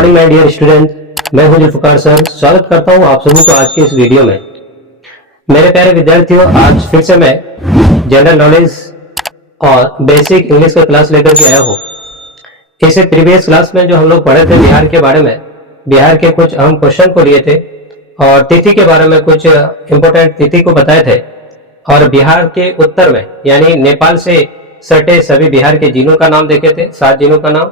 Morning my dear student, मैं हूं Zulfikar sir. स्वागत करता हूं आप सभी को आज के इस वीडियो में। मेरे प्यारे विद्यार्थियों, आज फिर से मैं जनरल नॉलेज और बेसिक इंग्लिश का क्लास लेकर के आया हूं। इसे प्रीवियस क्लास में जो हम लोग पढ़े थे बिहार के बारे में, बिहार के कुछ अहम क्वेश्चन को लिए थे और तिथि के बारे में कुछ इंपोर्टेंट तिथि को बताए थे, और बिहार के उत्तर में यानी नेपाल से सटे सभी बिहार के जिलों का नाम देखे थे, 7 जिलों का नाम।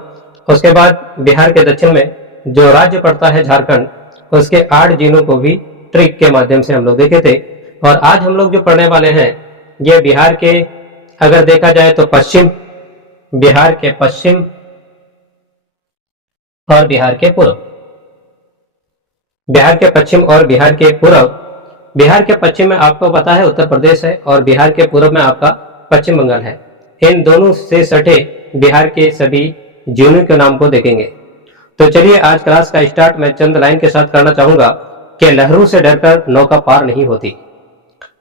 उसके बाद बिहार के दक्षिण में जो राज्य पड़ता है झारखंड, उसके 8 जिलों को भी ट्रिक के माध्यम से हम लोग देखे थे। और आज हम लोग जो पढ़ने वाले हैं ये बिहार के, अगर देखा जाए तो पश्चिम, बिहार के पश्चिम और बिहार के पूर्व, बिहार के पश्चिम और बिहार के पूर्व। बिहार के पश्चिम में आपको पता है उत्तर प्रदेश है और बिहार के पूर्व में आपका पश्चिम बंगाल है। इन दोनों से सटे बिहार के सभी जिलों के नाम को देखेंगे। तो चलिए आज क्लास का स्टार्ट मैं चंद लाइन के साथ करना चाहूंगा कि लहरों से डरकर नौका पार नहीं होती,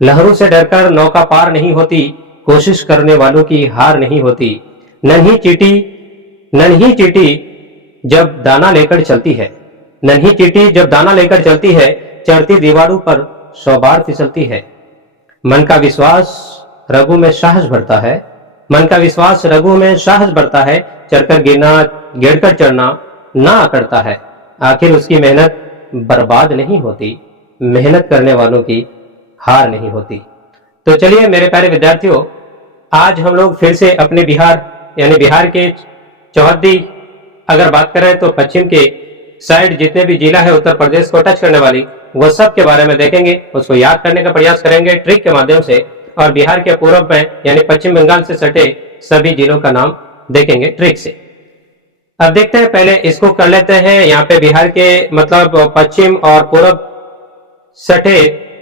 लहरों से डरकर नौका पार नहीं होती, कोशिश करने वालों की हार नहीं होती। नन्ही चींटी जब दाना लेकर चलती है, नन्ही चींटी जब दाना लेकर चलती है, चढ़ती दीवारों पर 100 बार फिसलती है। मन का विश्वास रगों में साहस भरता है, मन का विश्वास रगों में साहस भरता है, चढ़कर गिरना गिरकर चढ़ना ना करता है। आखिर उसकी मेहनत बर्बाद नहीं होती, मेहनत करने वालों की हार नहीं होती। तो चलिए मेरे प्यारे विद्यार्थियों, आज हम लोग फिर से अपने बिहार यानी बिहार के चौहद्दी अगर बात करें तो पश्चिम के साइड जितने भी जिला है उत्तर प्रदेश को टच करने वाली, वो सब के बारे में देखेंगे, उसको याद करने का प्रयास करेंगे ट्रिक के माध्यम से। और बिहार के पूर्व में यानी पश्चिम बंगाल से सटे सभी जिलों का नाम देखेंगे ट्रिक से। अब देखते हैं, पहले इसको कर लेते हैं। यहाँ पे बिहार के मतलब पश्चिम और पूर्व सटे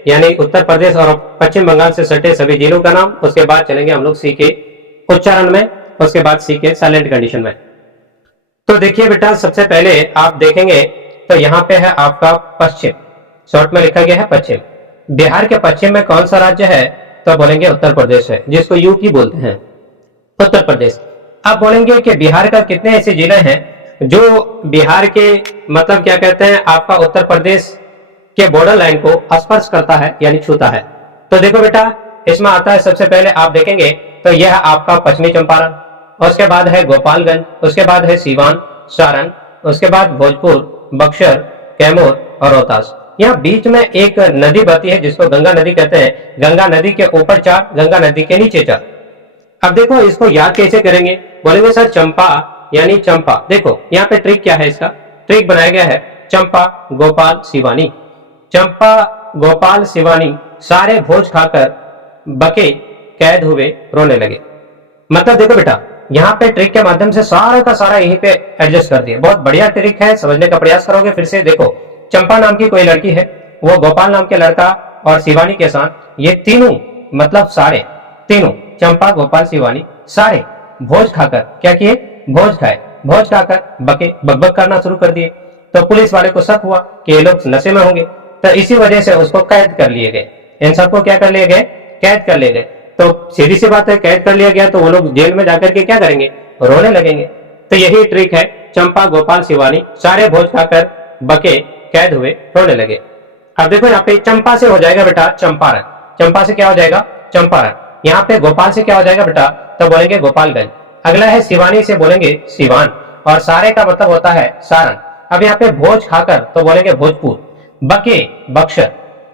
यानी उत्तर प्रदेश और पश्चिम बंगाल से सटे सभी जिलों का नाम। उसके बाद चलेंगे हम लोग सी के उच्चारण में, उसके बाद सी के साइलेंट कंडीशन में। तो देखिए बेटा, सबसे पहले आप देखेंगे तो यहाँ पे है आपका पश्चिम, शॉर्ट में लिखा गया है पश्चिम। बिहार के पश्चिम में कौन सा राज्य है तो बोलेंगे उत्तर प्रदेश है, जिसको यूपी बोलते हैं, उत्तर प्रदेश। आप बोलेंगे कि बिहार का कितने ऐसे जिले हैं जो बिहार के मतलब क्या कहते हैं आपका उत्तर प्रदेश के बॉर्डर लाइन को स्पर्श करता है यानी छूता है। तो देखो बेटा, इसमें आता है सबसे पहले आप देखेंगे तो यह आपका पश्चिमी चंपारण, उसके बाद है गोपालगंज, उसके बाद है सीवान, सारण, उसके बाद भोजपुर, बक्सर, कैमूर और रोहतास। यहाँ बीच में एक नदी बहती है जिसको गंगा नदी कहते हैं। गंगा नदी के ऊपर 4, गंगा नदी के नीचे 4। अब देखो इसको याद कैसे करेंगे, बोलेंगे सर चंपा यानी चंपा। देखो यहाँ पे ट्रिक क्या है, इसका ट्रिक बनाया गया है चंपा गोपाल शिवानी, चंपा गोपाल शिवानी सारे भोज खाकर बके कैद हुए रोने लगे। मतलब देखो बेटा, यहाँ पे ट्रिक के माध्यम से सारा का सारा यहीं पे एडजस्ट कर दिया। बहुत बढ़िया ट्रिक है, समझने का प्रयास करोगे। फिर से देखो, चंपा नाम की कोई लड़की है, वो गोपाल नाम के लड़का और शिवानी के साथ, ये तीनों मतलब सारे तीनों चंपा गोपाल शिवानी सारे भोज खाकर क्या किए, भोज खाए, भोज खाकर बके बकबक करना शुरू कर दिए। तो पुलिस वाले को शक हुआ कि ये लोग नशे में होंगे, तो इसी वजह से उसको कैद कर लिए गए। इन सबको क्या कर लिए गए, कैद कर लिए गए। तो सीधी सी बात है, कैद कर लिया गया तो वो लोग जेल में जाकर के क्या करेंगे, रोने लगेंगे। तो यही ट्रिक है, चंपा गोपाल शिवानी सारे भोज खाकर बके कैद हुए रोने लगे। अब देखो यहाँ पे चंपा से हो जाएगा बेटा चंपारण, चंपा से क्या हो जाएगा चंपारण। यहाँ पे गोपाल से क्या हो जाएगा बेटा, तो बोलेंगे गोपालगंज। अगला है शिवानी से बोलेंगे सिवान, और सारे का मतलब होता है सारण। अब यहाँ पे भोज खाकर तो बोलेंगे भोजपुर, बके बक्सर,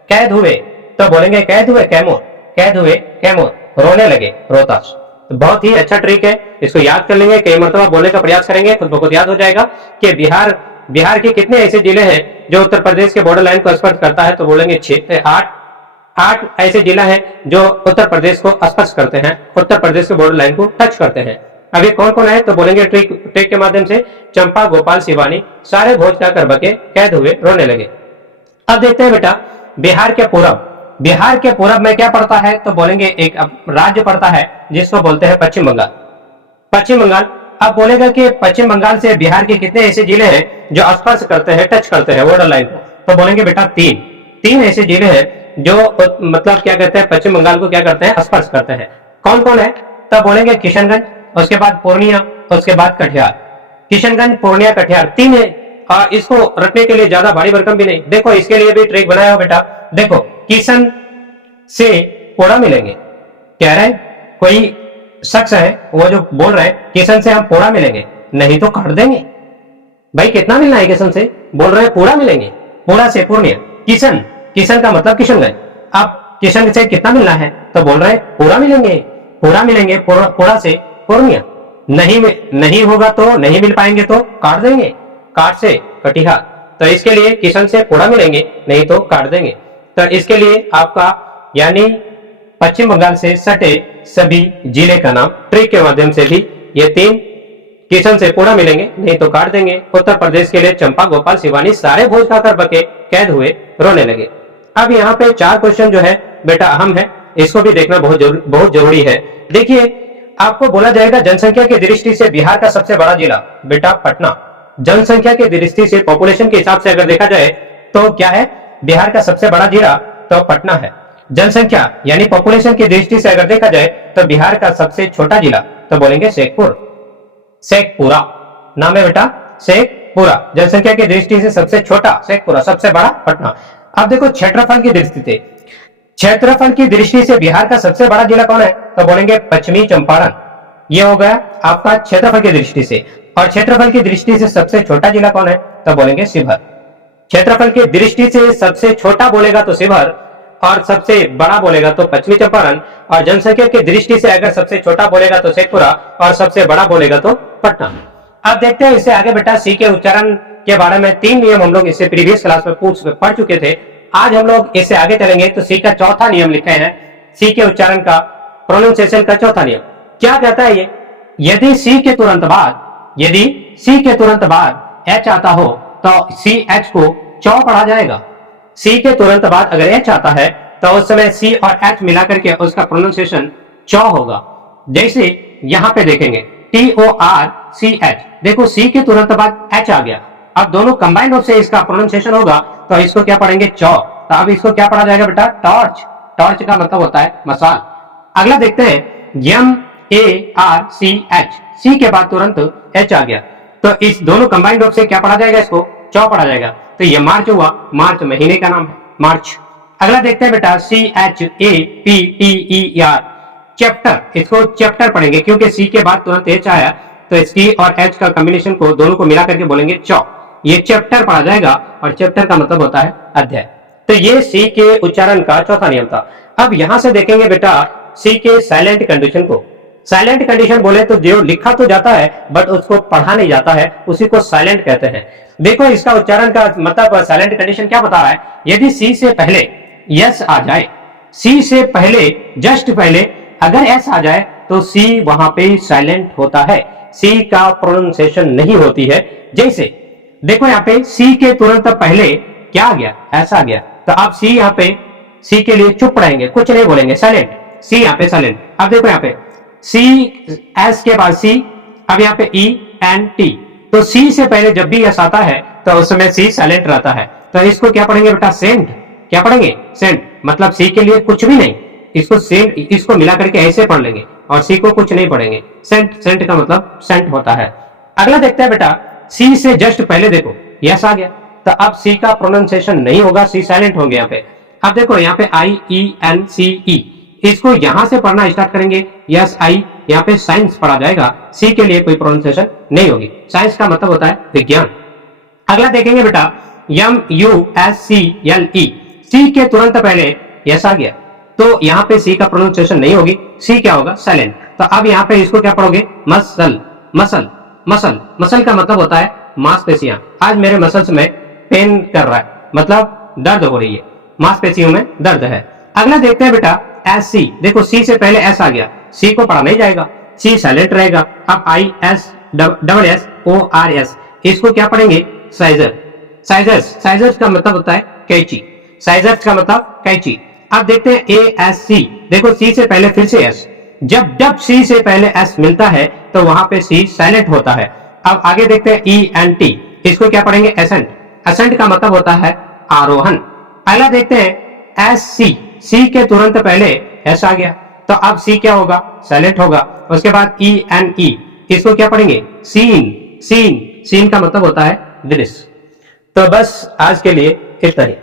कैद हुए तो बोलेंगे कैद हुए कैमूर, कैद हुए कैमूर, रोने लगे रोहतास। तो बहुत ही अच्छा ट्रिक है, इसको याद कर लेंगे, कई मरतबा बोलने का प्रयास करेंगे खुद बहुत याद हो जाएगा कि बिहार के कितने ऐसे जिले हैं जो उत्तर प्रदेश के बॉर्डर लाइन को स्पर्श करता है। तो बोलेंगे 8 ऐसे जिला है जो उत्तर प्रदेश को स्पर्श करते हैं, उत्तर प्रदेश के बॉर्डर लाइन को टच करते हैं। अभी कौन कौन है तो बोलेंगे ट्रिक के माध्यम से चंपा गोपाल शिवानी सारे भोज खाकर बके कैद हुए रोने लगे। अब देखते हैं बेटा बिहार के पूर्व, बिहार के पूर्व में क्या पड़ता है तो बोलेंगे एक राज्य पड़ता है जिसको बोलते हैं पश्चिम बंगाल, पश्चिम बंगाल। अब बोलेगा कि पश्चिम बंगाल से बिहार के कितने ऐसे जिले हैं जो स्पर्श करते हैं, टच करते हैं बॉर्डर लाइन को, तो बोलेंगे बेटा 3 ऐसे जिले हैं जो मतलब क्या कहते हैं पश्चिम बंगाल को क्या करते हैं, स्पर्श करते हैं। कौन कौन है तो बोलेंगे किशनगंज, उसके बाद पूर्णिया, उसके बाद कटिहार। किशनगंज, पूर्णिया, कटिहार इसको रखने के लिए ज्यादा भारी भरकम भी नहीं। देखो इसके लिए भी ट्रिक बनाया हो बेटा। देखो किशन से पोड़ा मिलेंगे, कह रहे हैं कोई शख्स है वो जो बोल रहे हैं किशन से हम पोड़ा मिलेंगे, नहीं तो काट देंगे। भाई कितना मिलना है किशन से, बोल रहे हैं पूरा मिलेंगे, पूरा से पूर्णिया। किशन, किशन का मतलब किशनगंज। अब किशन से कितना मिलना है तो बोल रहे हैं पूरा मिलेंगे, पूरा मिलेंगे, पूरा से पूर्णिया। नहीं होगा तो नहीं मिल पाएंगे तो काट देंगे, काट से कटिहार। तो इसके लिए किशन से पूरा मिलेंगे, नहीं तो काट देंगे। तो इसके लिए आपका यानी पश्चिम बंगाल से सटे सभी जिले का नाम ट्रिक के माध्यम से भी ये 3 किशन से पूरा मिलेंगे, नहीं तो काट देंगे। उत्तर प्रदेश के लिए चंपा, गोपाल, शिवानी सारे भोज खाकर बके, कैद हुए, रोने लगे। अब यहाँ पे 4 क्वेश्चन जो है बेटा अहम है, इसको भी देखना बहुत जरूरी है। देखिए आपको बोला जाएगा जनसंख्या की दृष्टि से बिहार का सबसे बड़ा जिला बेटा पटना। जनसंख्या की दृष्टि से पॉपुलेशन के हिसाब से अगर देखा जाए तो क्या है, बिहार का सबसे बड़ा जिला तो पटना है। जनसंख्या यानी पॉपुलेशन की दृष्टि से अगर देखा जाए तो बिहार का सबसे छोटा जिला तो बोलेंगे शेखपुर, शेखपुरा नाम है बेटा, शेखपुरा। जनसंख्या की दृष्टि से सबसे छोटा शेखपुरा, सबसे बड़ा पटना। अब देखो क्षेत्रफल की दृष्टि से, क्षेत्रफल की दृष्टि से बिहार का सबसे बड़ा जिला कौन है तो बोलेंगे पश्चिमी चंपारण। ये हो गया आपका क्षेत्रफल की दृष्टि से। और क्षेत्रफल की दृष्टि से सबसे छोटा जिला कौन है तो बोलेंगे शिवहर। क्षेत्रफल की दृष्टि से सबसे छोटा बोलेगा तो शिवहर और सबसे बड़ा बोलेगा तो पश्चिमी चंपारण। और जनसंख्या की दृष्टि से अगर सबसे छोटा बोलेगा तो शेखपुरा और सबसे बड़ा बोलेगा तो पटना। अब देखते हैं इससे आगे बेटा सी के उच्चारण के बारे में 3 नियम हम लोग इससे प्रीवियस क्लास में पढ़ चुके थे। आज हम लोग इससे आगे चलेंगे तो सी का चौथा नियम लिखे हैं, सी के उच्चारण का प्रोनाउंसिएशन का चौथा नियम क्या कहता है ये, यदि सी के तुरंत बाद एच आता हो तो सी एच को चौ पढ़ा जाएगा। सी के तुरंत बाद अगर एच आता है तो उस समय सी और एच मिलाकर के उसका प्रोनाउंसिएशन चौ होगा। जैसे यहां पे देखेंगे TORCH, देखो सी के तुरंत बाद एच आ गया, अब दोनों कंबाइंड रूप से इसका प्रोनाउंसिएशन होगा तो इसको क्या पढ़ेंगे चौ। तो अब इसको क्या पढ़ा जाएगा बेटा टॉर्च, टॉर्च का मतलब होता है मसाल। अगला देखते हैं MARCH, सी के बाद तुरंत एच आ गया तो इस दोनों कंबाइंड रूप से क्या पढ़ा जाएगा, इसको चौ पढ़ा जाएगा। तो ये मार्च हुआ, मार्च महीने का नाम है मार्च। अगला देखते हैं बेटा CHAPTER, चैप्टर, इसको चैप्टर पढ़ेंगे क्योंकि सी के बाद तुरंत एच आया तो सी और एच का कॉम्बिनेशन को दोनों को मिला करके बोलेंगे चौ, ये चैप्टर पढ़ा जाएगा और चैप्टर का मतलब होता है अध्याय। तो ये सी के उच्चारण का चौथा नियम था। अब यहां से देखेंगे बेटा सी के साइलेंट कंडीशन को। साइलेंट कंडीशन बोले तो जो लिखा तो जाता है बट उसको पढ़ा नहीं जाता है, उसी को साइलेंट कहते हैं। देखो इसका उच्चारण का मतलब साइलेंट कंडीशन क्या बता रहा है, यदि सी से पहले यस आ जाए, सी से पहले जस्ट पहले अगर एस आ जाए तो सी वहां पे साइलेंट होता है, सी का प्रोनाउंसिएशन नहीं होती है। जैसे देखो यहाँ पे सी के तुरंत पहले क्या आ गया, एस आ गया, तो आप सी यहाँ पे सी के लिए चुप रहेंगे, कुछ नहीं बोलेंगे, साइलेंट, सी यहाँ पे साइलेंट। अब देखो यहाँ पे सी एस के बाद सी, अब यहाँ पे ENT, तो सी से पहले जब भी एस आता है तो उस समय सी साइलेंट रहता है। तो इसको क्या पढ़ेंगे बेटा सेंट, क्या पढ़ेंगे सेंट, मतलब सी के लिए कुछ भी नहीं, इसको सेंट, इसको मिला करके ऐसे पढ़ लेंगे और सी को कुछ नहीं पढ़ेंगे, सेंट, सेंट का मतलब सेंट होता है। अगला देखते हैं बेटा सी से जस्ट पहले देखो यस आ गया तो अब सी का प्रोनाउंसिएशन नहीं होगा, सी साइलेंट होंगे यहाँ पे। अब देखो यहाँ पे IENCE, इसको यहां से पढ़ना स्टार्ट करेंगे, यस आई, यहाँ पे साइंस पढ़ा जाएगा, सी के लिए कोई प्रोनाउंसिएशन नहीं होगी, साइंस का मतलब होता है विज्ञान। अगला देखेंगे बेटा MUSCLE, सी के तुरंत पहले यस आ गया तो यहाँ पे सी का प्रोनाउंसिएशन नहीं होगी, सी क्या होगा साइलेंट। तो अब यहाँ पे इसको क्या पढ़ोगे मसल, मसल, मसल, मसल का मतलब होता है मांसपेशियां। आज मेरे मसल्स में पेन कर रहा है, मतलब दर्द हो रही है, मांसपेशियों में दर्द है। अगला देखते हैं बेटा SC, देखो सी से पहले एस आ गया, सी को पढ़ा नहीं जाएगा, सी साइलेंट रहेगा। अब ISSORS, इसको क्या पढ़ेंगे साइजर, साइजर्स, साइजर्स का मतलब होता है कैंची, साइजर्स का मतलब कैंची। अब देखते हैं ASC, देखो सी से पहले फिर से एस, जब जब सी से पहले एस मिलता है तो वहां पे सी साइलेंट होता है। अब आगे देखते हैं ENT, इसको क्या पढ़ेंगे एसेंट, एसेंट का मतलब होता है आरोहण। अगला देखते हैं SC, सी के तुरंत पहले एस आ गया तो अब सी क्या होगा साइलेंट होगा। उसके बाद ENE, इसको क्या पढ़ेंगे सीन, सीन, सीन का मतलब होता है दृश्य, तो बस आज के लिए इतना ही।